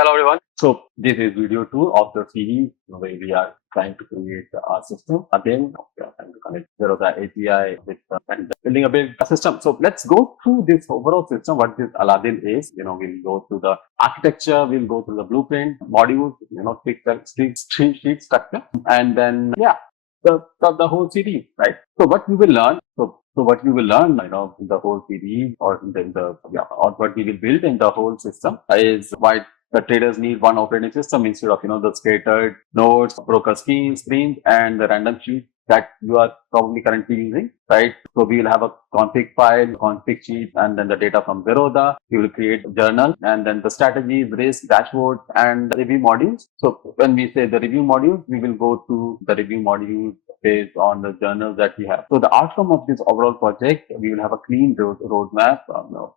Hello everyone. So this is video 2 of the series where we are trying to create a system. Again, we are trying to connect Zerodha API with and building a big system. So let's go through this overall system, what this Alladin is. We'll go through the architecture, we'll go through the blueprint, modules, street structure, and then the whole series, right? So what we will learn, so what we will learn, in the whole series or or what we will build in the whole system is why the traders need one operating system instead of, the scattered nodes, broker screens, and the random sheets that you are probably currently using, right? So we will have a config file, config sheet, and then the data from Zerodha. We will create a journal, and then the strategies, risk, dashboard, and review modules. So when we say the review modules, we will go to the review modules based on the journals that we have. So the outcome of this overall project, we will have a clean roadmap.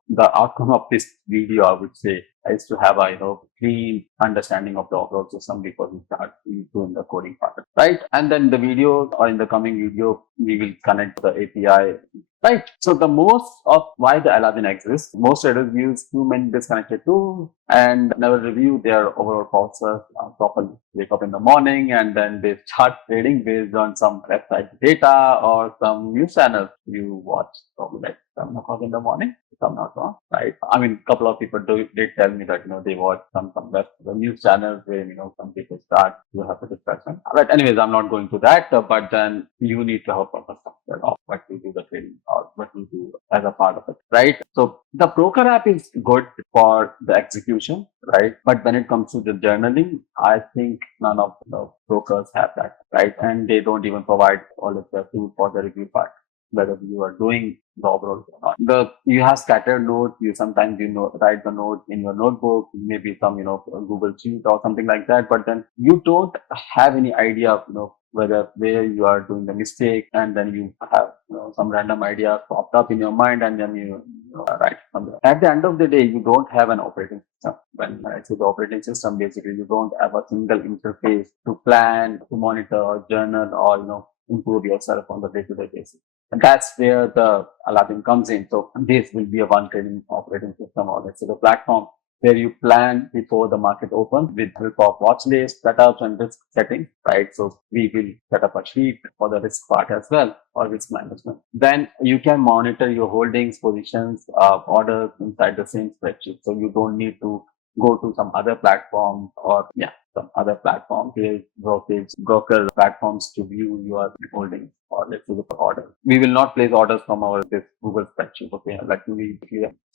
The outcome of this video, I would say, is to have a clean understanding of the overall system before we start doing the coding part, right? And then the video or in the coming video, we will connect the API. Right. So the most of why the Alladin exists, most traders use too many disconnected tools and never review their overall process properly. Wake up in the morning and then they start trading based on some website data or some news channels you watch probably like 7 o'clock in the morning, if I'm not wrong, right? I mean, a couple of people did tell me that, they watch some the news channels where, some people start to have a discussion. Right. Anyways, I'm not going to that, but then you need to have proper structure of what we do the trading or what we do as a part of it, right? So the broker app is good for the execution, right? But when it comes to the journaling, I think none of the brokers have that, right? And they don't even provide all of the tools for the review part, whether you are doing the overall or not. You have scattered notes. You sometimes write the notes in your notebook, maybe some Google Sheet or something like that. But then you don't have any idea of where you are doing the mistake, and then you have some random idea popped up in your mind, and then you write from there. At the end of the day, you don't have an operating system. When I say the operating system, basically you don't have a single interface to plan, to monitor, or journal, or improve yourself on the day-to-day basis. And that's where the Alladin comes in. So this will be a one-trading operating system, or let's say the platform where you plan before the market opens with help of watch list, setups, and risk settings, right? So we will set up a sheet for the risk part as well, or risk management. Then you can monitor your holdings, positions, orders inside the same spreadsheet. So you don't need to go to some other platform or some other platform, broker platforms to view your holdings or let's say the order. We will not place orders from our this Google spreadsheet. Okay, like we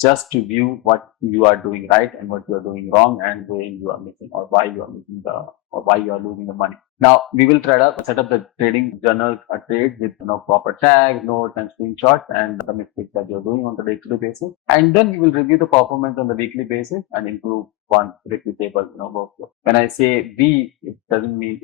just to view what you are doing right and what you are doing wrong and where you are missing or why you are missing or why you are losing the money. Now we will set up the trading journal trade with proper tags, notes, and screenshots and the mistakes that you're doing on the day-to-day basis. And then we will review the performance on the weekly basis and improve one repeatable workflow. When I say we, it doesn't mean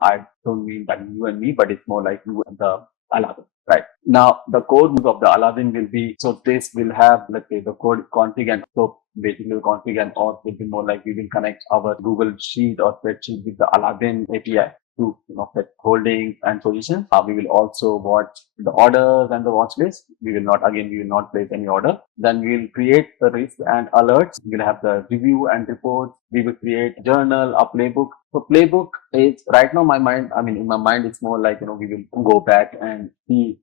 I don't mean that you and me, but it's more like you and the Alladin. Right. Now, the code of the Alladin will be, so this will have, let's say, the code config and so basically the config and auth will be more like we will connect our Google Sheet or spreadsheet with the Alladin API to set holdings and positions. We will also watch the orders and the watch list. We will not place any order. Then we will create the risk and alerts. We will have the review and reports. We will create journal, a playbook. So playbook is right now in my mind, it's more like, we will go back and see,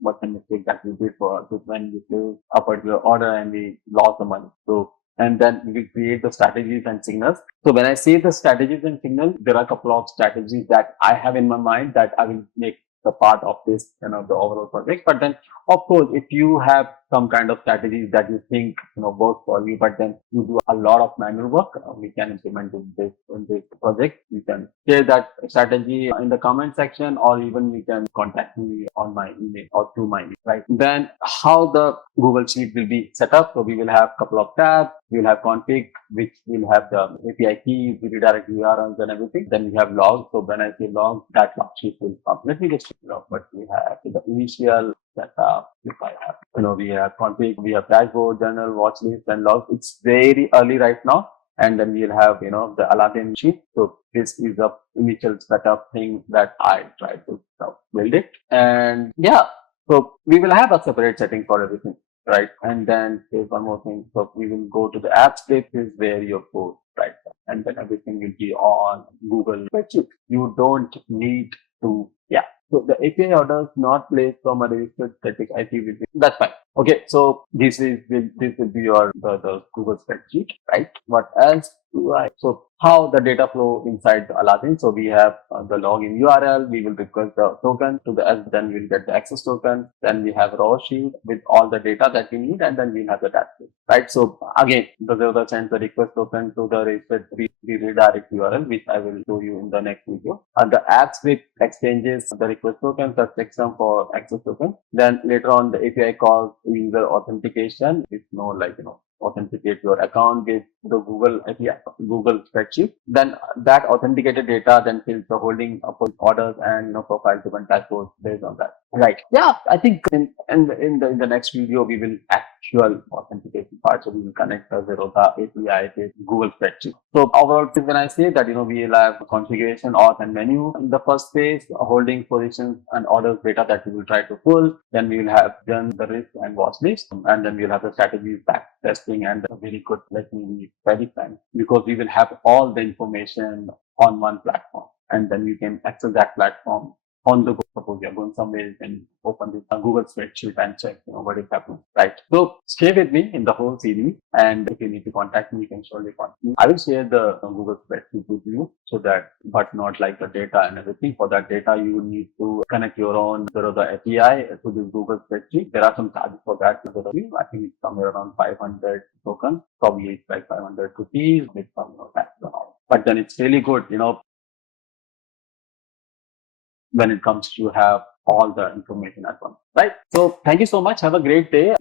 what the mistake that we did for when we place a particular order and we lost the money. So and then we will create the strategies and signals. So when I say the strategies and signals, there are a couple of strategies that I have in my mind that I will make the part of this, the overall project. But then, of course, if you have some kind of strategies that you think, work for you, but then you do a lot of manual work, we can implement in this project. You can share that strategy in the comment section, or even you can contact me on my email or through my email, right? Then how the Google Sheet will be set up. So we will have a couple of tabs. We will have config, which will have the API keys, the redirect URLs and everything. Then we have logs. So when I say logs, that log sheet will come. Let me just what we have in the initial setup. If I have, we have config, we have dashboard, journal, watch list, and logs. It's very early right now. And then we'll have, the Alladin sheet. So this is the initial setup thing that I try to build it. And so we will have a separate setting for everything, right? And then there's one more thing. So we will go to the app script is where your code, right? and then everything will be on Google spreadsheet. You don't need to, yeah. So the API orders not placed from a registered static IP will be, that's fine. Okay, so this will be your the Google spreadsheet, right? What else do I? So how the data flow inside the Alladin? So we have the login URL. We will request the token to the S. Then we'll get the access token. Then we have raw sheet with all the data that we need, and then we have the dashboard, right? So again, the Zerodha sends the request token to the registered redirect URL, which I will show you in the next video. And the apps with exchanges the request token, the section for access token. Then later on, the API calls user authentication. It's no like, authenticate your account with the Google API, Google spreadsheet. Then that authenticated data then fills the holding of orders and profile token dashboard based on that. Right. Yeah, I think in the next video we will actual authentication part. So we will connect the Zerodha API with Google spreadsheet. So overall, when I say that, we will have configuration, auth and menu in the first phase, holding positions and orders data that we will try to pull. Then we will have done the risk and watch list, and then we'll have the strategies, back testing, and very good. Let me be very frank, because we will have all the information on one platform, and then you can access that platform on the go. Suppose you're going somewhere, you can open the Google spreadsheet and check, what is happening, right? So stay with me in the whole series, and if you need to contact me, you can surely contact me. I will share the Google spreadsheet with you, so that, but not like the data and everything. For that data, you need to connect your own Zerodha API to this Google spreadsheet. There are some charges for that. I think it's somewhere around 500 tokens. Probably it's like 500 rupees with some tax and all. But then it's really good, when it comes to have all the information at once, right? So thank you so much. Have a great day.